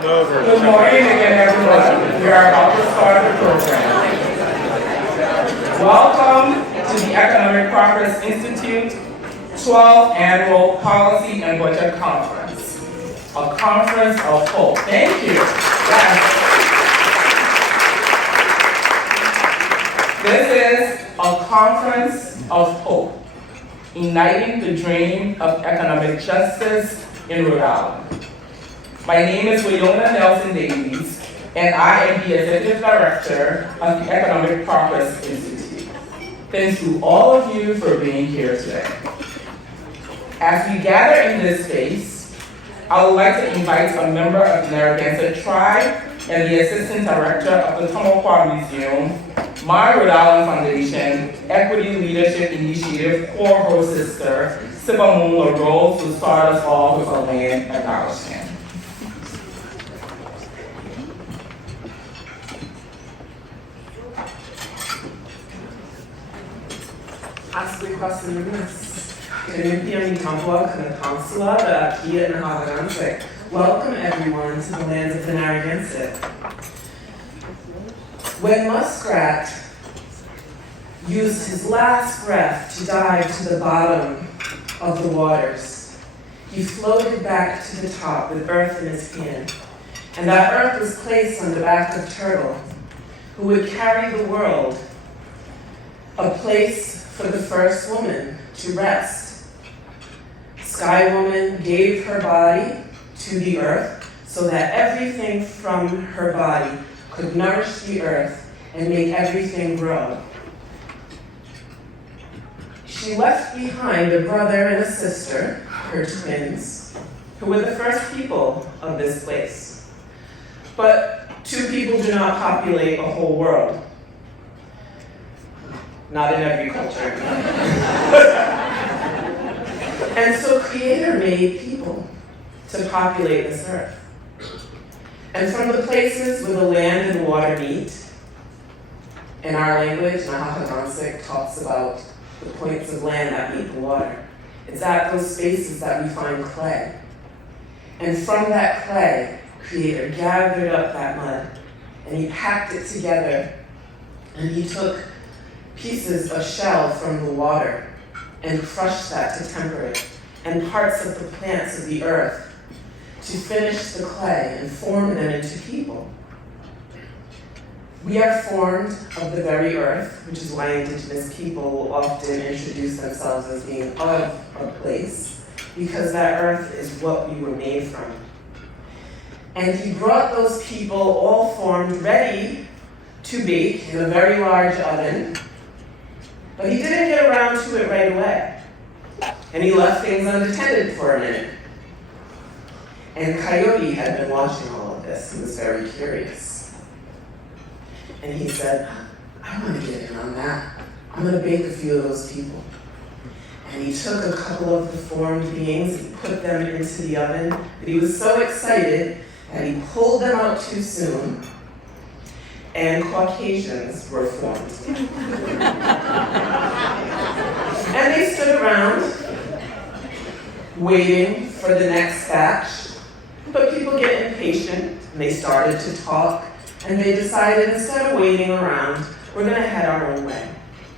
Good morning again, everyone. We are about to start the program. Welcome to the Economic Progress Institute 12th Annual Policy and Budget Conference, a conference of hope. Thank you. Yes. This is a conference of hope, igniting the dream of economic justice in Rhode Island. My name is Weayonnoh Nelson-Davies, and I am the Executive Director of the Economic Progress Institute. Thanks to all of you for being here today. As we gather in this space, I would like to invite a member of the Narragansett Tribe and the Assistant Director of the Tomaquag Museum, my Rhode Island Foundation Equity Leadership Initiative core host sister, Silvermoon LaRose, to start us off with a land acknowledgement. Asli Kwasinunas, Emcee Tomaquag and the Consulate, Kia and Havaganse. Welcome everyone to the lands of the Narragansett. When Muskrat used his last breath to dive to the bottom of the waters, he floated back to the top with earth in his hand. And that earth was placed on the back of Turtle, who would carry the world, a place for the first woman to rest. Sky Woman gave her body to the earth so that everything from her body could nourish the earth and make everything grow. She left behind a brother and a sister, her twins, who were the first people of this place. But two people do not populate a whole world. Not in every culture. And so Creator made people to populate this earth. And from the places where the land and water meet, in our language, Nahakanonsik talks about the points of land that meet the water. It's at those spaces that we find clay. And from that clay, Creator gathered up that mud, and he packed it together, and he took pieces of shell from the water and crushed that to temper it, and parts of the plants of the earth to finish the clay and form them into people. We are formed of the very earth, which is why Indigenous people will often introduce themselves as being of a place, because that earth is what we were made from. And he brought those people all formed, ready to bake in a very large oven, but he didn't get around to it right away. And he left things unattended for a minute. And Coyote had been watching all of this and was very curious. And he said, I want to get in on that. I'm going to bake a few of those people. And he took a couple of the formed beings and put them into the oven. But he was so excited that he pulled them out too soon, and Caucasians were formed. And they stood around, waiting for the next batch. But people get impatient, and they started to talk, and they decided instead of waiting around, we're going to head our own way.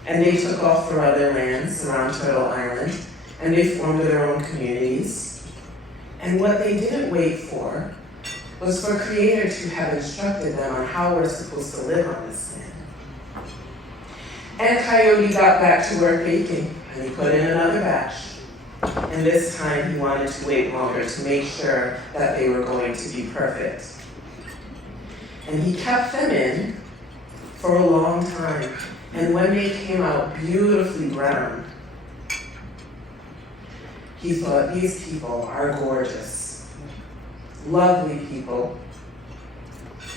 And they took off for other lands around Rhode Island, and they formed their own communities. And what they didn't wait for was for Creator to have instructed them on how we're supposed to live on this land. And Coyote got back to work baking, and he put in another batch. And this time he wanted to wait longer to make sure that they were going to be perfect. And he kept them in for a long time. And when they came out beautifully brown, he thought, these people are gorgeous, lovely people.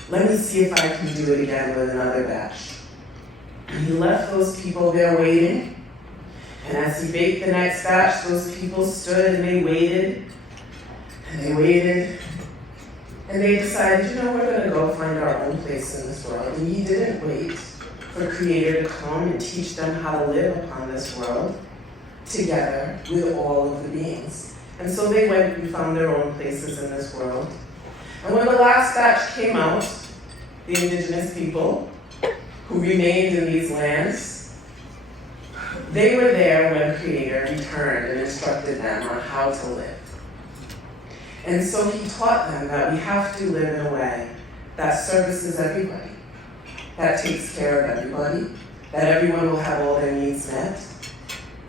Let me see if I can do it again with another batch. And he left those people there waiting. And as he baked the next batch, those people stood and they waited. And they waited. And they decided, you know, we're going to go find our own place in this world. And he didn't wait for Creator to come and teach them how to live upon this world together with all of the beings. And so they went and found their own places in this world. And when the last batch came out, the Indigenous people who remained in these lands, they were there when Creator returned and instructed them on how to live. And so he taught them that we have to live in a way that services everybody, that takes care of everybody, that everyone will have all their needs met.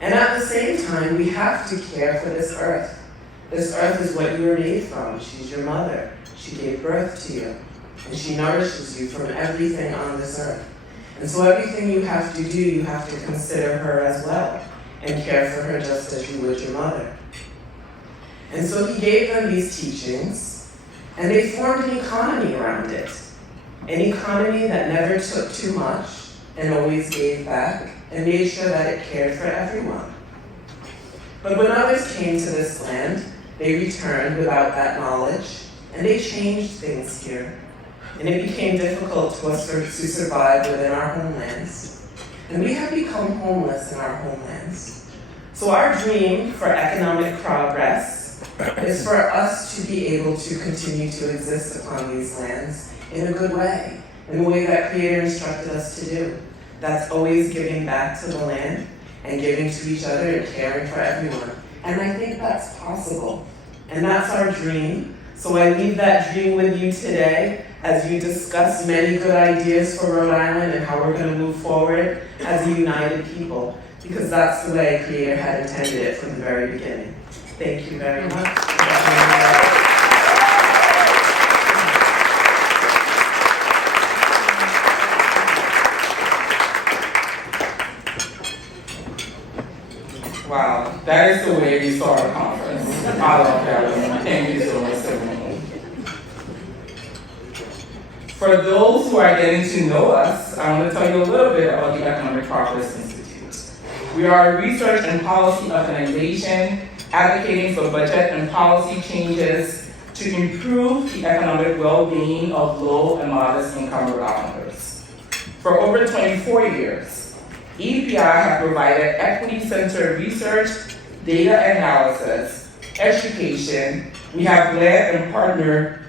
And at the same time, we have to care for this earth. This earth is what you were made from. She's your mother. She gave birth to you. And she nourishes you from everything on this earth. And so everything you have to do, you have to consider her as well and care for her just as you would your mother. And so he gave them these teachings, and they formed an economy around it. An economy that never took too much and always gave back and made sure that it cared for everyone. But when others came to this land, they returned without that knowledge, and they changed things here. And it became difficult for us to survive within our homelands. And we have become homeless in our homelands. So our dream for economic progress is for us to be able to continue to exist upon these lands in a good way, in a way that Creator instructed us to do. That's always giving back to the land and giving to each other and caring for everyone. And I think that's possible. And that's our dream. So I leave that dream with you today as you discuss many good ideas for Rhode Island and how we're going to move forward as a united people, because that's the way Creator had intended it from the very beginning. Thank you very much. Wow, that is the way we start a conference. I love that. Thank you so much, Silvermoon. For those who are getting to know us, I want to tell you a little bit about the Economic Progress Institute. We are a research and policy organization advocating for budget and policy changes to improve the economic well-being of low and modest income Rhode Islanders. For over 24 years, EPI have provided equity-centered research, data analysis, education. We have led and partnered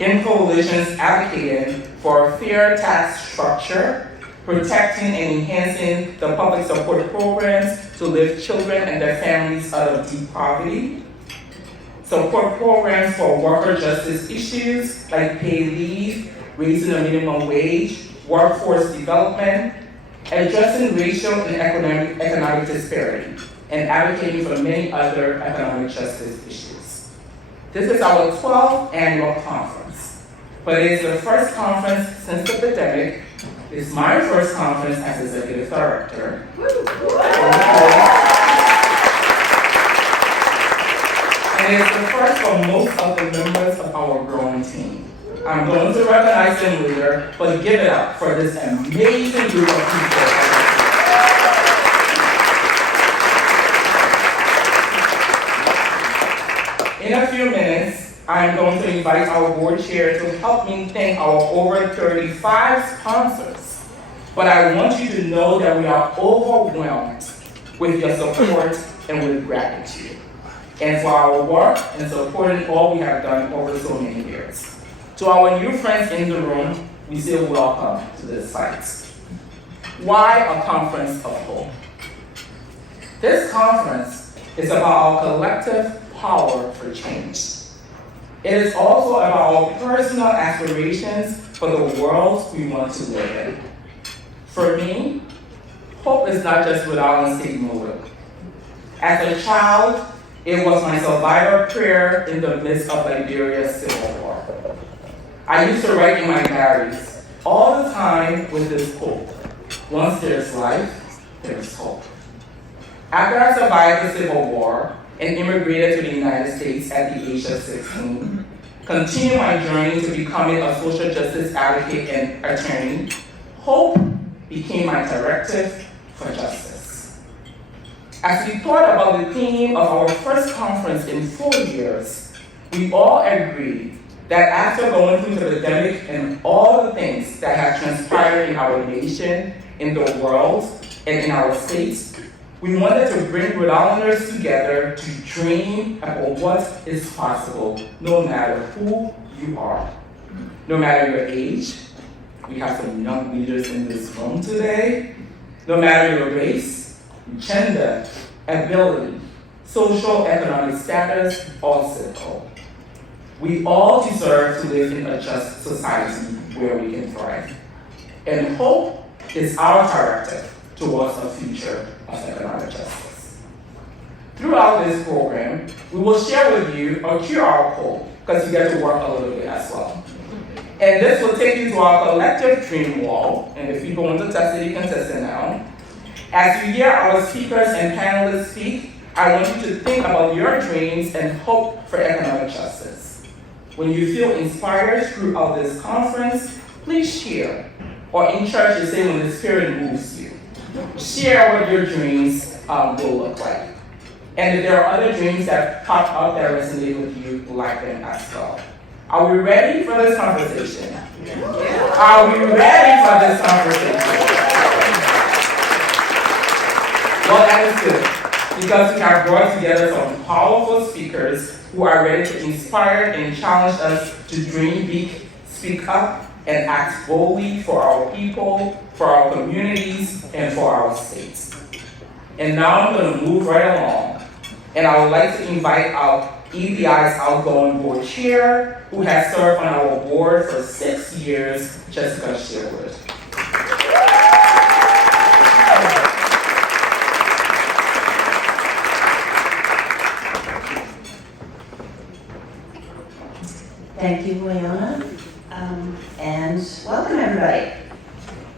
in coalitions advocating for a fair tax structure, protecting and enhancing the public support programs to lift children and their families out of deep poverty, support programs for worker justice issues like paid leave, raising the minimum wage, workforce development, addressing racial and economic disparity, and advocating for many other economic justice issues. This is our 12th annual conference, but it is the first conference since the pandemic. It's my first conference as Executive Director. And it's the first for most of the members of our growing team. I'm going to recognize them later, but give it up for this amazing group of people. In a few minutes, I'm going to invite our board chair to help me thank our over 35 sponsors. But I want you to know that we are overwhelmed with your support and with gratitude, and for our work and supporting all we have done over so many years. To our new friends in the room, we say welcome to this site. Why a conference of hope? This conference is about our collective power for change. It is also about our personal aspirations for the world we want to live in. For me, hope is not just Rhode Island State motto. As a child, it was my survivor prayer in the midst of Liberia's civil war. I used to write in my diaries all the time with this hope. Once there's life, there's hope. After I survived the Civil War and immigrated to the United States at the age of 16, continued my journey to becoming a social justice advocate and attorney, hope became my directive for justice. As we thought about the theme of our first conference in 4 years, we all agreed that after going through the pandemic and all the things that have transpired in our nation, in the world, and in our states, we wanted to bring Rhode Islanders together to dream about what is possible, no matter who you are. No matter your age, we have some young leaders in this room today. No matter your race, gender, ability, social, economic status, or civil. We all deserve to live in a just society where we can thrive. And hope is our directive towards a future of economic justice. Throughout this program, we will share with you a QR code, because you get to work a little bit as well. And this will take you to our collective dream wall, and if people want to test it, you can test it now. As you hear our speakers and panelists speak, I want you to think about your dreams and hope for economic justice. When you feel inspired throughout this conference, please share. Or in church, you say when the Spirit moves you. Share what your dreams will look like. And if there are other dreams that pop up that resonate with you, like them as well. Are we ready for this conversation? Yeah. Are we ready for this conversation? Well, that is good, because we have brought together some powerful speakers who are ready to inspire and challenge us to dream big, speak up, and act boldly for our people, for our communities, and for our states. And now I'm going to move right along, and I would like to invite our EPI's outgoing board chair, who has served on our board for 6 years, Jessica Sherwood. Thank you, Weayonnoh, and welcome everybody.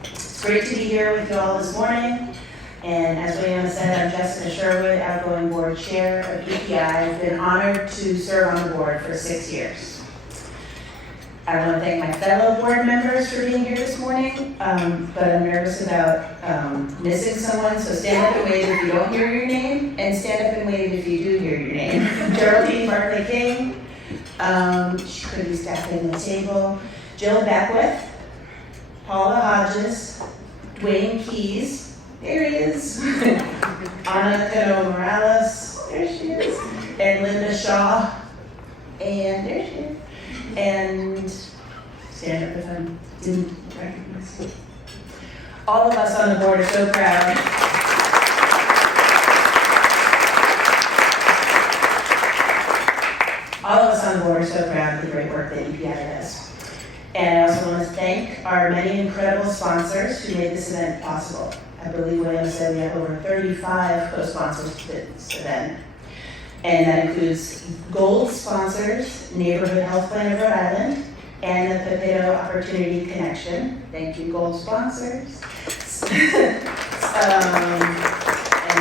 It's great to be here with you all this morning. And as Weayonnoh said, I'm Jessica Sherwood, outgoing board chair of EPI. I've been honored to serve on the board for 6 years. I want to thank my fellow board members for being here this morning, but I'm nervous about missing someone, so stand up and wave if you don't hear your name, and stand up and wave if you do hear your name. Geraldine Barclay King, she could be stacking the table. Jill Beckwith, Paula Hodges, Dwayne Keys, there he is. Ana Cano Morales, there she is. And Linda Shaw, and there she is. And stand up if I didn't recognize. All of us on the board are so proud. All of us on the board are so proud of the great work that EPI does. And I also want to thank our many incredible sponsors who made this event possible. I believe Weayonnoh said we have over 35 co-sponsors to this event. And that includes gold sponsors, Neighborhood Health Plan of Rhode Island, and the Pepito Opportunity Connection. Thank you, gold sponsors. And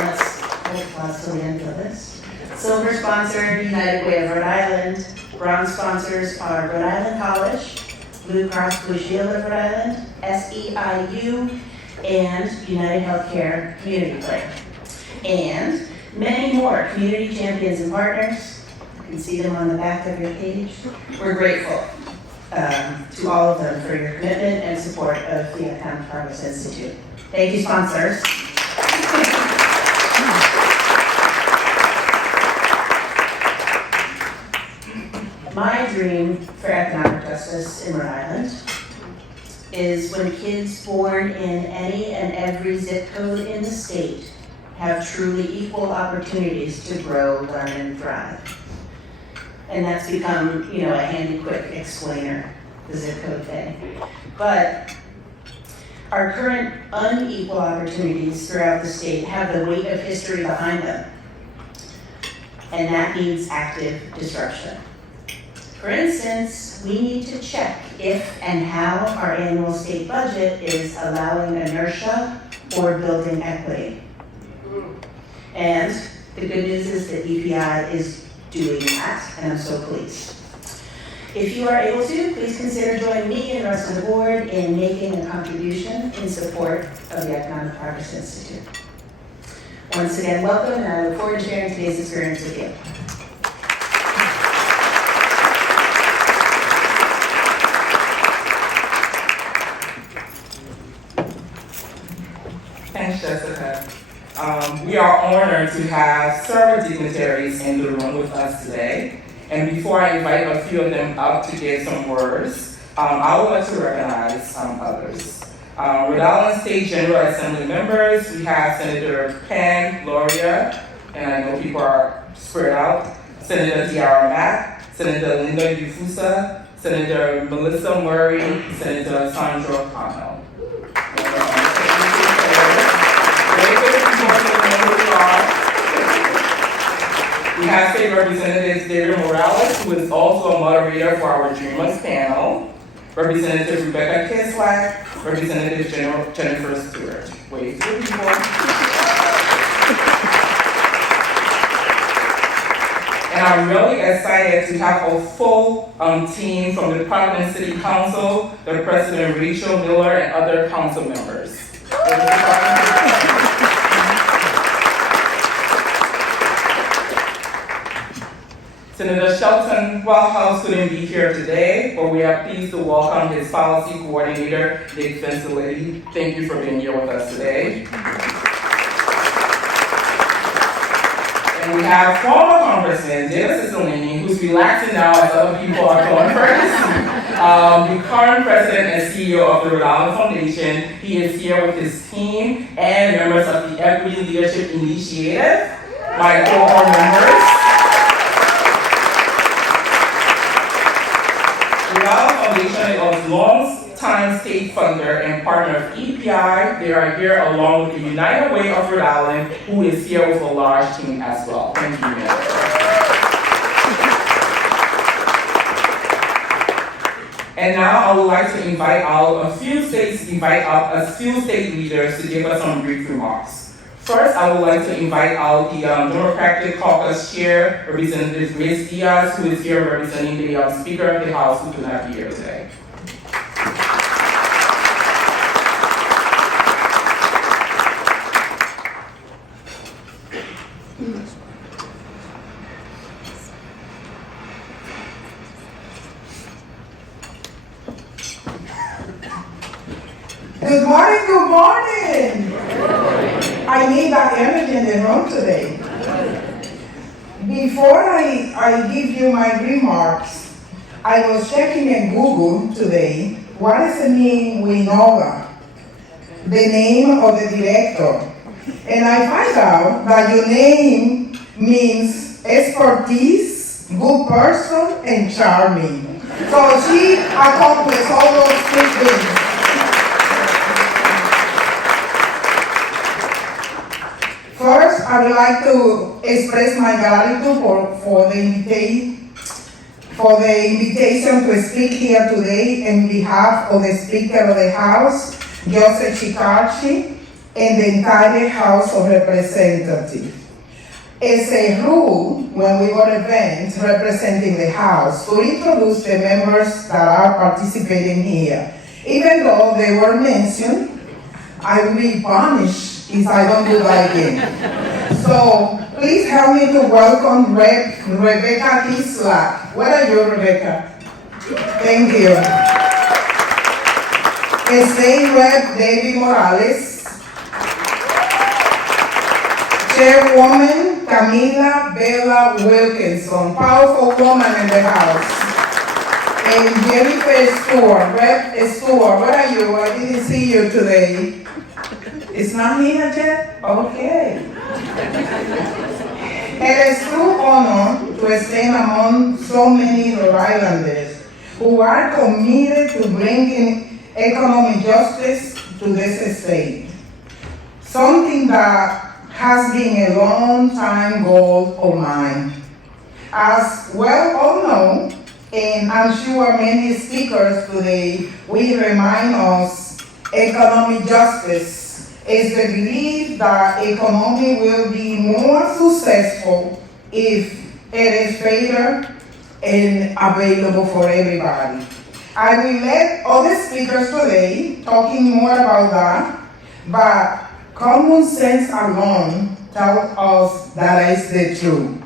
let's hold applause till the end of this. Silver sponsor, United Way of Rhode Island. Bronze sponsors are Rhode Island College, Blue Cross Blue Shield of Rhode Island, SEIU, and United Healthcare Community Plan. And many more community champions and partners. You can see them on the back of your page. We're grateful to all of them for your commitment and support of the Economic Progress Institute. Thank you, sponsors. My dream for economic justice in Rhode Island is when kids born in any and every zip code in the state have truly equal opportunities to grow, learn, and thrive. And that's become, a handy, quick explainer, the zip code thing. But our current unequal opportunities throughout the state have the weight of history behind them. And that needs active disruption. For instance, we need to check if and how our annual state budget is allowing inertia or building equity. And the good news is that EPI is doing that, and I'm so pleased. If you are able to, please consider joining me and the rest of the board in making a contribution in support of the Economic Progress Institute. Once again, welcome, and I look forward to sharing today's experience with you. Thanks, Jessica. We are honored to have several dignitaries in the room with us today. And before I invite a few of them up to give some words, I would like to recognize some others. Rhode Island State General Assembly members, we have Senator Pam Gloria, and I know people are spread out, Senator Tiara Mack, Senator Linda Ufusa, Senator Melissa Murray, Senator Sandra Connell. We have State Representative David Morales, who is also a moderator for our Dreamers panel, Representative Rebecca Kislak, Representative Jennifer Stewart. Wave to the people. And I'm really excited to have a full team from the Providence City Council, the President Rachel Miller, and other council members. Senator Shelton Wellhouse couldn't be here today, but we are pleased to welcome his policy coordinator, Nick Fincillitti. Thank you for being here with us today. And we have former Congressman David Cicilline, who's relaxing now as other people are going first. The current president and CEO of the Rhode Island Foundation. He is here with his team and members of the Equity Leadership Initiative, my cohort members. The Rhode Island Foundation is a long-time state funder and partner of EPI. They are here along with the United Way of Rhode Island, who is here with a large team as well. Thank you, And now I would like to invite out a few state leaders to give us some brief remarks. First, I would like to invite out the Democratic Caucus Chair, Representative Grace Diaz, who is here representing the Speaker of the House, who could not be here today. Good morning, good morning. I need that energy in the room today. Before I give you my remarks, I was checking in Google today, what does it mean Weayonnoh? The name of the director. And I find out that your name means expertise, good person, and charming. So she accomplished all those three things. First, I would like to express my gratitude for the invitation to speak here today on behalf of the Speaker of the House, Joseph Chikarchi, and the entire House of Representatives. As a rule, when we go to events representing the House, to introduce the members that are participating here. Even though they were mentioned, I will be punished if I don't do that again. So please help me to welcome Rebecca Kislak. Where are you, Rebecca? Thank you. State Rep David Morales. Chairwoman Camila Bella Wilkinson, powerful woman in the House. And Jennifer Stewart, Rep Stewart, where are you? I didn't see you today. It's not here yet? Okay. It is true honor to stand among so many Rhode Islanders who are committed to bringing economic justice to this state. Something that has been a long time goal of mine. As well all know, and I'm sure many speakers today will remind us, economic justice is the belief that economy will be more successful if it is fair and available for everybody. I will let other speakers today talking more about that, but common sense alone tells us that is the truth.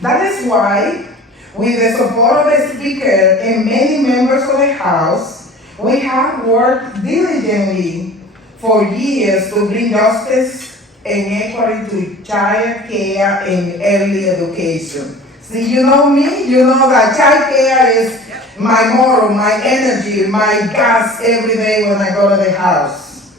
That is why, with the support of the Speaker and many members of the House, we have worked diligently for years to bring justice and equity to child care and early education. See, you know me, you know that child care is my motto, my energy, my gas every day when I go to the house.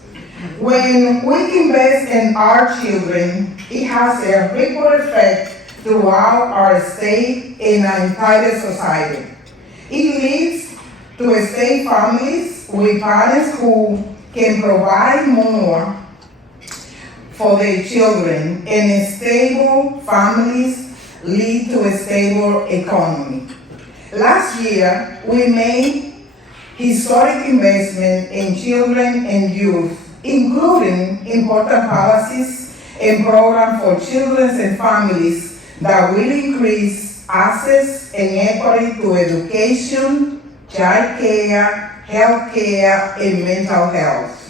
When we invest in our children, it has a ripple effect throughout our state and our entire society. It leads to state families with parents who can provide more for their children, and stable families lead to a stable economy. Last year, we made historic investment in children and youth, including important policies and programs for children and families that will increase access and equity to education, child care, health care, and mental health.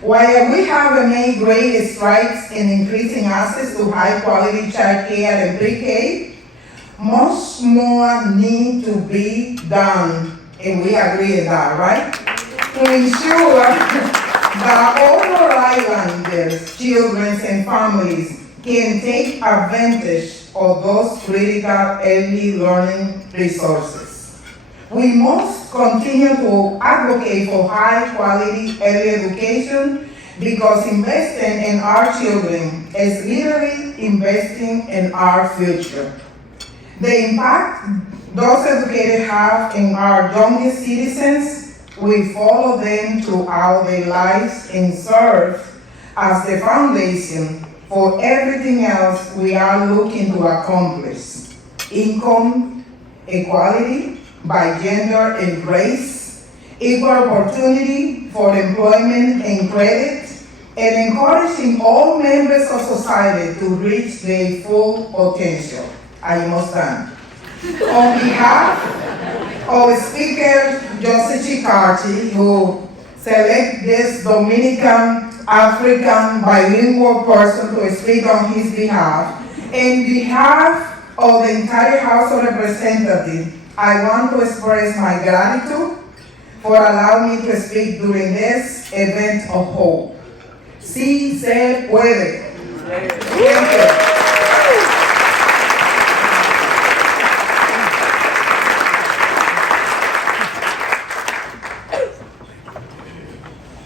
While we have made great strides in increasing access to high-quality child care and pre-K, much more need to be done, and we agree on that, right? To ensure that all Rhode Islanders, children and families can take advantage of those critical early learning resources. We must continue to advocate for high-quality early education because investing in our children is literally investing in our future. The impact those educators have in our youngest citizens will follow them throughout their lives and serve as the foundation for everything else we are looking to accomplish. Income equality by gender and race, equal opportunity for employment and credit, and encouraging all members of society to reach their full potential. I must stand. On behalf of Speaker Joseph Chicardi, who select this Dominican African bilingual person to speak on his behalf, in behalf of the entire House of Representatives, I want to express my gratitude for allowing me to speak during this event of hope. Sí se puede. Thank you.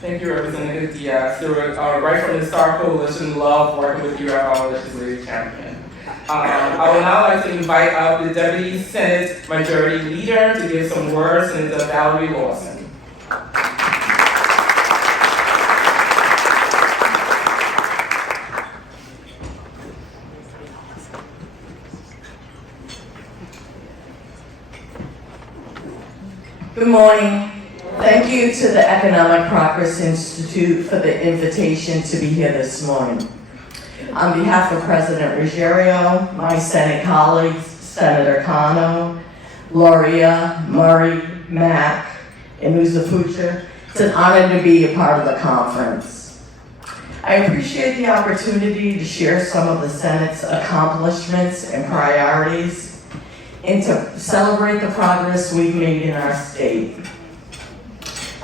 Thank you, Representative Diaz. Right from the Star Coalition, love working with you at our legislative champion. I would now like to invite up the Deputy Senate Majority Leader to give some words, and it's Valerie Lawson. Good morning. Thank you to the Economic Progress Institute for the invitation to be here this morning. On behalf of President Ruggiero, my Senate colleagues, Senator Cano, Loria, Murray, Mack, and Uzapucha, it's an honor to be a part of the conference. I appreciate the opportunity to share some of the Senate's accomplishments and priorities and to celebrate the progress we've made in our state.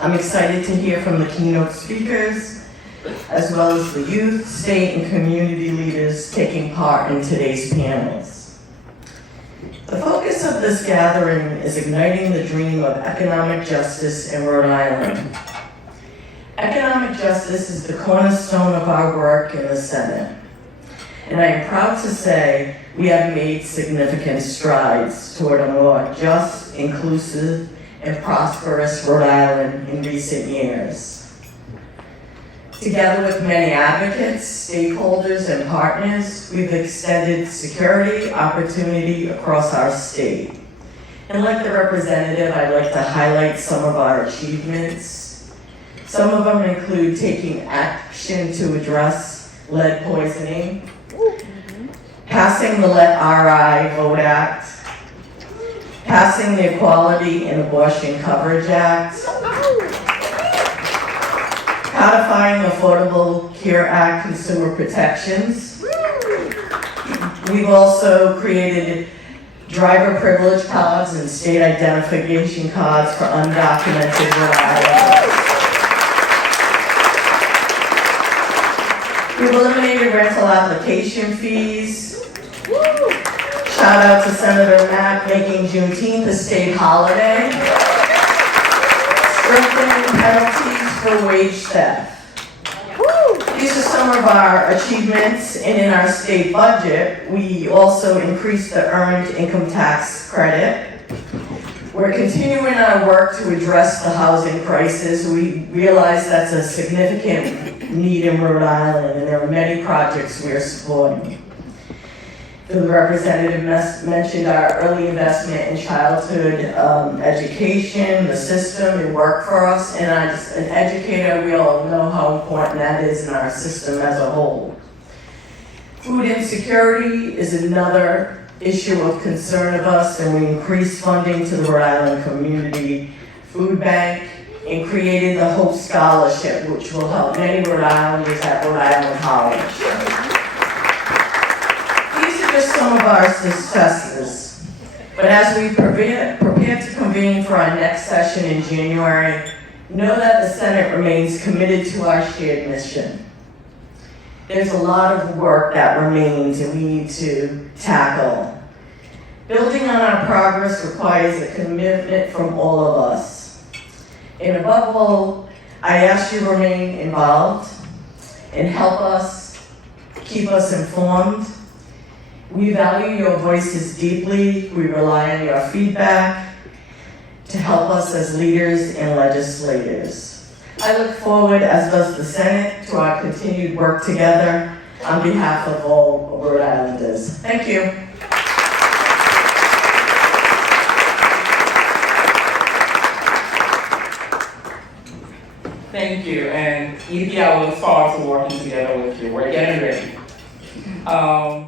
I'm excited to hear from the keynote speakers, as well as the youth, state, and community leaders taking part in today's panels. The focus of this gathering is igniting the dream of economic justice in Rhode Island. Economic justice is the cornerstone of our work in the Senate, and I am proud to say we have made significant strides toward a more just, inclusive, and prosperous Rhode Island in recent years. Together with many advocates, stakeholders, and partners, we've extended security opportunity across our state. And like the representative, I'd like to highlight some of our achievements. Some of them include taking action to address lead poisoning, passing the Let RI Vote Act, passing the Equality in Abortion Coverage Act, codifying Affordable Care Act consumer protections. We've also created driver privilege cards and state identification cards for undocumented Rhode Islanders. We've eliminated rental application fees, Shout out to Senator Mack making Juneteenth a state holiday. Strengthening penalties for wage theft. These are some of our achievements, and in our state budget, we also increased the earned income tax credit. We're continuing our work to address the housing crisis. We realize that's a significant need in Rhode Island, and there are many projects we are supporting. The representative mentioned our early investment in childhood education, the system, and work for us. And as an educator, we all know how important that is in our system as a whole. Food insecurity is another issue of concern of us, and we increased funding to the Rhode Island Community Food Bank and created the Hope Scholarship, which will help many Rhode Islanders at Rhode Island College. Just some of our successes. But as we prepare to convene for our next session in January, know that the Senate remains committed to our shared mission. There's a lot of work that remains and we need to tackle. Building on our progress requires a commitment from all of us. And above all, I ask you to remain involved and help us, keep us informed. We value your voices deeply. We rely on your feedback to help us as leaders and legislators. I look forward, as does the Senate, to our continued work together on behalf of all Rhode Islanders. Thank you. Thank you, and EPI will look forward to working together with you. We're getting ready.